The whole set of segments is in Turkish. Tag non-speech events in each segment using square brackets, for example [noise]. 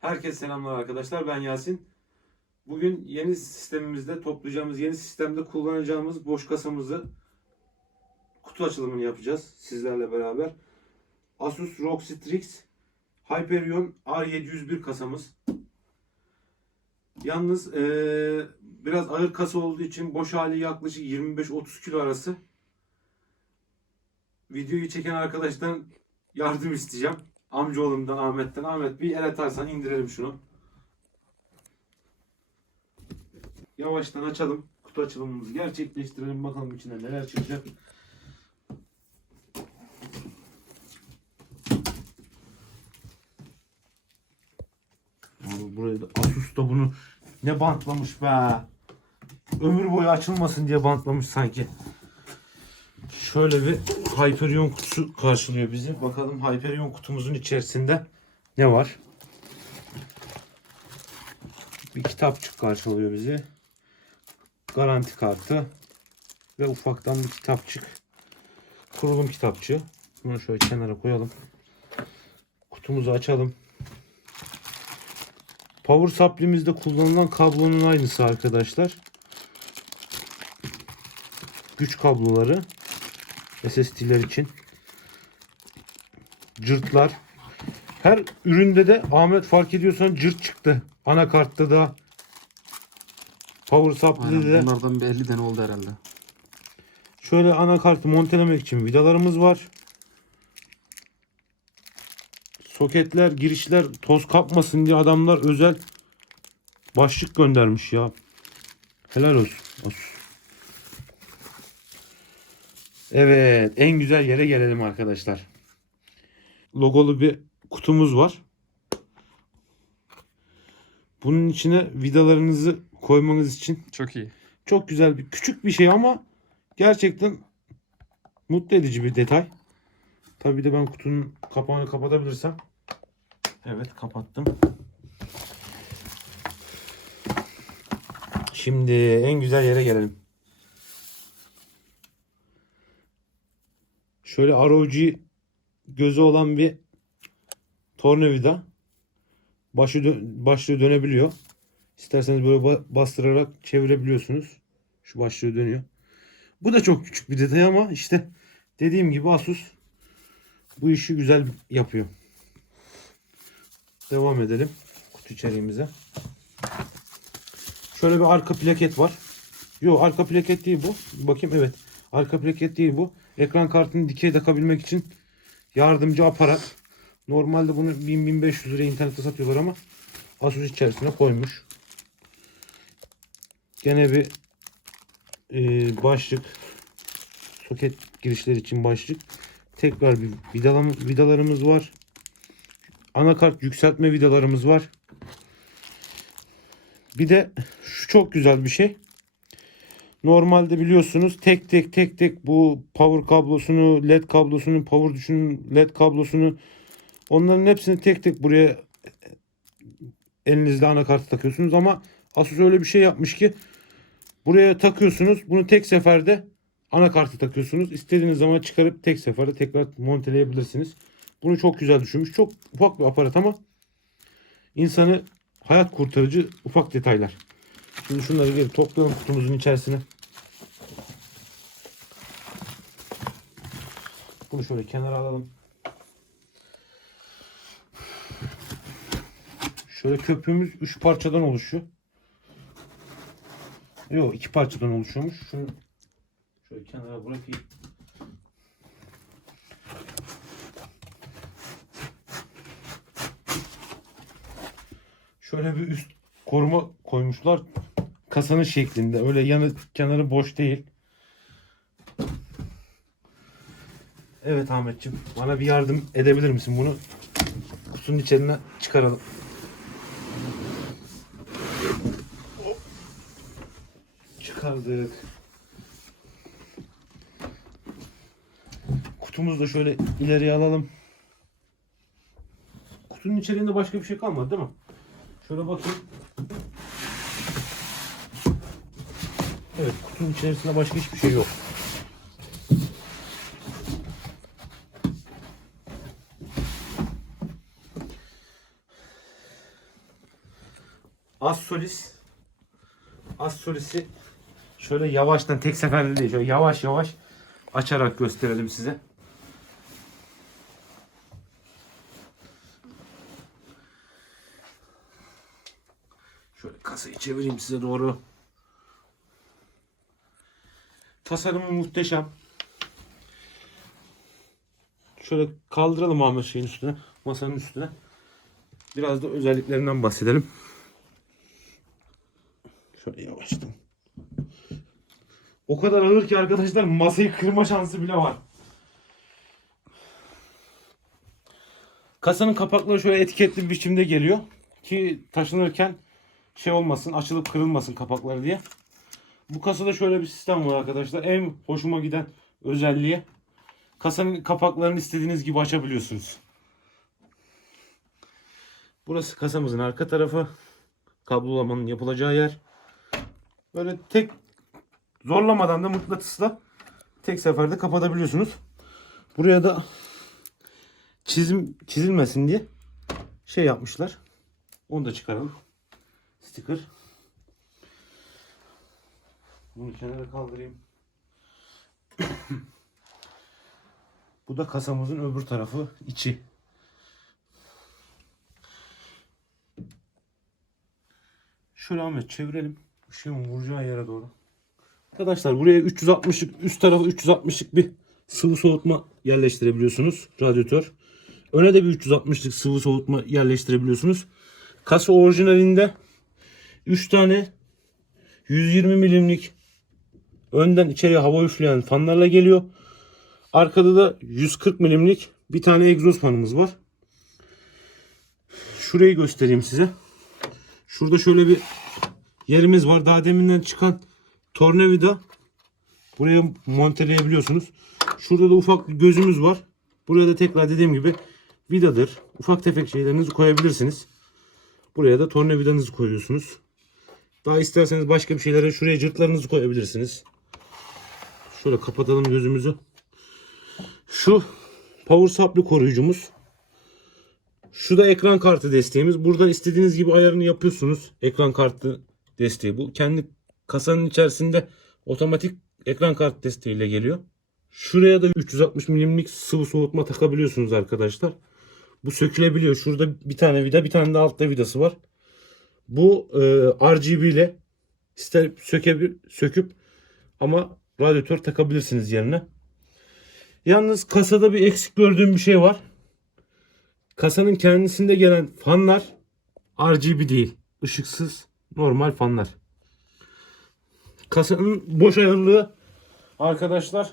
Herkese selamlar arkadaşlar. Ben Yasin. Bugün yeni sistemimizde toplayacağımız, yeni sistemde kullanacağımız boş kasamızı kutu açılımını yapacağız sizlerle beraber. Asus ROG Strix Hyperion R701 kasamız. Yalnız eee, biraz ağır kasa olduğu için boş hali yaklaşık 25-30 kilo arası. Videoyu çeken arkadaştan yardım isteyeceğim. Amcaoğlumdan Ahmet'ten. Ahmet bir el atarsan indirelim şunu. Yavaştan açalım. Kutu açılımımızı gerçekleştirelim. Bakalım içinde neler çıkacak. Abi buraya da Asus da bunu ne bantlamış be. Ömür boyu açılmasın diye bantlamış sanki. Şöyle bir Hyperion kutusu karşılıyor bizi. Bakalım Hyperion kutumuzun içerisinde ne var? Bir kitapçık karşılıyor bizi. Garanti kartı ve ufaktan bir kitapçık. Kurulum kitapçığı. Bunu şöyle kenara koyalım. Kutumuzu açalım. Power supply'mizde kullanılan kablonun aynısı arkadaşlar. Güç kabloları. SSD'ler için. Cırtlar. Her üründe de Ahmet fark ediyorsan cırt çıktı. Anakartta da Power supply'de de bunlardan bir 50 tane oldu herhalde. şöyle anakartı montelemek için vidalarımız var. Soketler, girişler toz kapmasın diye adamlar özel başlık göndermiş ya. Helal olsun. Asus. Evet, en güzel yere gelelim arkadaşlar. Logolu bir kutumuz var. Bunun içine vidalarınızı koymanız için Çok iyi. çok güzel bir küçük bir şey ama gerçekten mutlu edici bir detay. Tabii de ben kutunun kapağını kapatabilirsem. Evet kapattım. Şimdi en güzel yere gelelim. Şöyle ROG gözü olan bir tornavida. Başı dö- başlığı dönebiliyor. İsterseniz böyle ba- bastırarak çevirebiliyorsunuz. Şu başlığı dönüyor. Bu da çok küçük bir detay ama işte dediğim gibi Asus bu işi güzel yapıyor. Devam edelim kutu içeriğimize. Şöyle bir arka plaket var. Yok arka plaket değil bu. Bir bakayım evet. Arka plaket değil bu. Ekran kartını dikey takabilmek için yardımcı aparat. Normalde bunu 1000-1500 liraya internette satıyorlar ama Asus içerisine koymuş. Gene bir e, başlık. Soket girişleri için başlık. Tekrar bir vidalam vidalarımız var. Anakart yükseltme vidalarımız var. Bir de şu çok güzel bir şey. Normalde biliyorsunuz tek tek tek tek bu power kablosunu, led kablosunu, power düşünün led kablosunu onların hepsini tek tek buraya elinizde anakartı takıyorsunuz ama Asus öyle bir şey yapmış ki buraya takıyorsunuz. Bunu tek seferde anakartı takıyorsunuz. İstediğiniz zaman çıkarıp tek seferde tekrar monteleyebilirsiniz. Bunu çok güzel düşünmüş. Çok ufak bir aparat ama insanı hayat kurtarıcı ufak detaylar. Şimdi şunları geri toplayalım kutumuzun içerisine. Bunu şöyle kenara alalım. Şöyle köpüğümüz 3 parçadan oluşuyor. Yok iki parçadan oluşuyormuş. Şunu şöyle kenara bırakayım. Şöyle bir üst koruma koymuşlar. Kasanın şeklinde. Öyle yanı kenarı boş değil. Evet Ahmetciğim. Bana bir yardım edebilir misin bunu? Kutunun içerine çıkaralım. Çıkardık. Kutumuzu da şöyle ileriye alalım. Kutunun içeriğinde başka bir şey kalmadı değil mi? Şöyle bakayım. Evet kutunun içerisinde başka hiçbir şey yok. Assolis. Assolis'i şöyle yavaştan tek seferde değil şöyle yavaş yavaş açarak gösterelim size. Şöyle kasayı çevireyim size doğru. Tasarımı muhteşem. Şöyle kaldıralım Ahmet şeyin üstüne, masanın üstüne. Biraz da özelliklerinden bahsedelim. Şöyle yavaştan. O kadar ağır ki arkadaşlar masayı kırma şansı bile var. Kasanın kapakları şöyle etiketli bir biçimde geliyor. Ki taşınırken şey olmasın, açılıp kırılmasın kapakları diye. Bu kasada şöyle bir sistem var arkadaşlar. En hoşuma giden özelliği kasanın kapaklarını istediğiniz gibi açabiliyorsunuz. Burası kasamızın arka tarafı. Kablolamanın yapılacağı yer. Böyle tek zorlamadan da mıknatısla tek seferde kapatabiliyorsunuz. Buraya da çizim çizilmesin diye şey yapmışlar. Onu da çıkaralım. Sticker. Bunu kenara kaldırayım. [coughs] Bu da kasamızın öbür tarafı içi. Şöyle Ahmet çevirelim. Işığın vuracağı yere doğru. Arkadaşlar buraya 360'lık üst tarafı 360'lık bir sıvı soğutma yerleştirebiliyorsunuz. Radyatör. Öne de bir 360'lık sıvı soğutma yerleştirebiliyorsunuz. Kasa orijinalinde 3 tane 120 milimlik önden içeriye hava üfleyen fanlarla geliyor. Arkada da 140 milimlik bir tane egzoz fanımız var. Şurayı göstereyim size. Şurada şöyle bir yerimiz var. Daha deminden çıkan tornavida buraya monteleyebiliyorsunuz. Şurada da ufak bir gözümüz var. Buraya da tekrar dediğim gibi vidadır. Ufak tefek şeylerinizi koyabilirsiniz. Buraya da tornavidanızı koyuyorsunuz. Daha isterseniz başka bir şeylere şuraya cırtlarınızı koyabilirsiniz. Şöyle kapatalım gözümüzü. Şu power supply koruyucumuz. Şu da ekran kartı desteğimiz. Buradan istediğiniz gibi ayarını yapıyorsunuz. Ekran kartı desteği bu. Kendi kasanın içerisinde otomatik ekran kartı desteğiyle geliyor. Şuraya da 360 milimlik sıvı soğutma takabiliyorsunuz arkadaşlar. Bu sökülebiliyor. Şurada bir tane vida, bir tane de altta vidası var. Bu e, RGB ile ister sökebil, söküp ama radyatör takabilirsiniz yerine. Yalnız kasada bir eksik gördüğüm bir şey var. Kasanın kendisinde gelen fanlar RGB değil. ışıksız normal fanlar. Kasanın boş ağırlığı arkadaşlar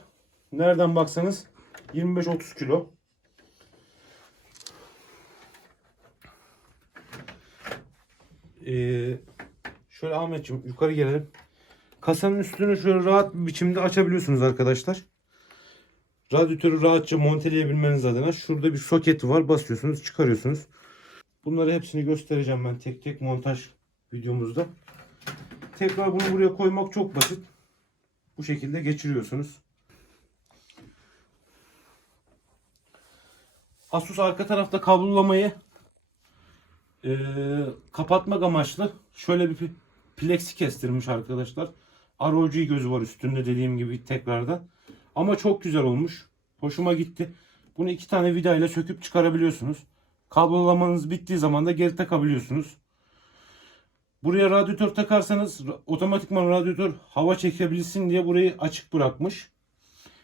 nereden baksanız 25-30 kilo. Ee, şöyle Ahmetciğim yukarı gelelim. Kasanın üstünü şöyle rahat bir biçimde açabiliyorsunuz arkadaşlar. Radyatörü rahatça monteleyebilmeniz adına şurada bir soketi var. Basıyorsunuz çıkarıyorsunuz. Bunları hepsini göstereceğim ben tek tek montaj videomuzda. Tekrar bunu buraya koymak çok basit. Bu şekilde geçiriyorsunuz. Asus arka tarafta kablolamayı eee, kapatmak amaçlı şöyle bir plexi kestirmiş arkadaşlar. ROG gözü var üstünde dediğim gibi tekrardan. Ama çok güzel olmuş. Hoşuma gitti. Bunu iki tane vida ile söküp çıkarabiliyorsunuz. Kablolamanız bittiği zaman da geri takabiliyorsunuz. Buraya radyatör takarsanız otomatikman radyatör hava çekebilsin diye burayı açık bırakmış.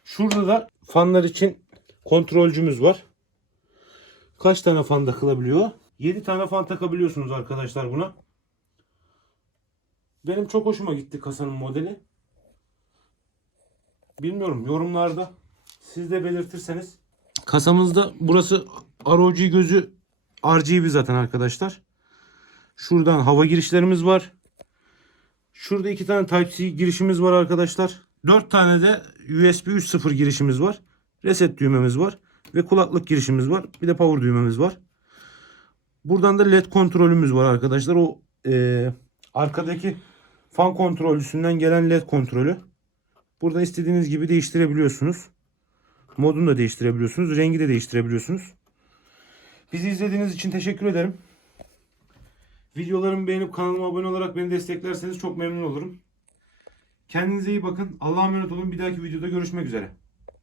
Şurada da fanlar için kontrolcümüz var. Kaç tane fan takılabiliyor? 7 tane fan takabiliyorsunuz arkadaşlar buna. Benim çok hoşuma gitti kasanın modeli. Bilmiyorum yorumlarda siz de belirtirseniz. Kasamızda burası ROG gözü RGB zaten arkadaşlar. Şuradan hava girişlerimiz var. Şurada iki tane Type-C girişimiz var arkadaşlar. Dört tane de USB 3.0 girişimiz var. Reset düğmemiz var. Ve kulaklık girişimiz var. Bir de power düğmemiz var. Buradan da LED kontrolümüz var arkadaşlar. O eee, arkadaki fan kontrolcüsünden gelen LED kontrolü. Burada istediğiniz gibi değiştirebiliyorsunuz. Modunu da değiştirebiliyorsunuz. Rengi de değiştirebiliyorsunuz. Bizi izlediğiniz için teşekkür ederim. Videolarımı beğenip kanalıma abone olarak beni desteklerseniz çok memnun olurum. Kendinize iyi bakın. Allah'a emanet olun. Bir dahaki videoda görüşmek üzere.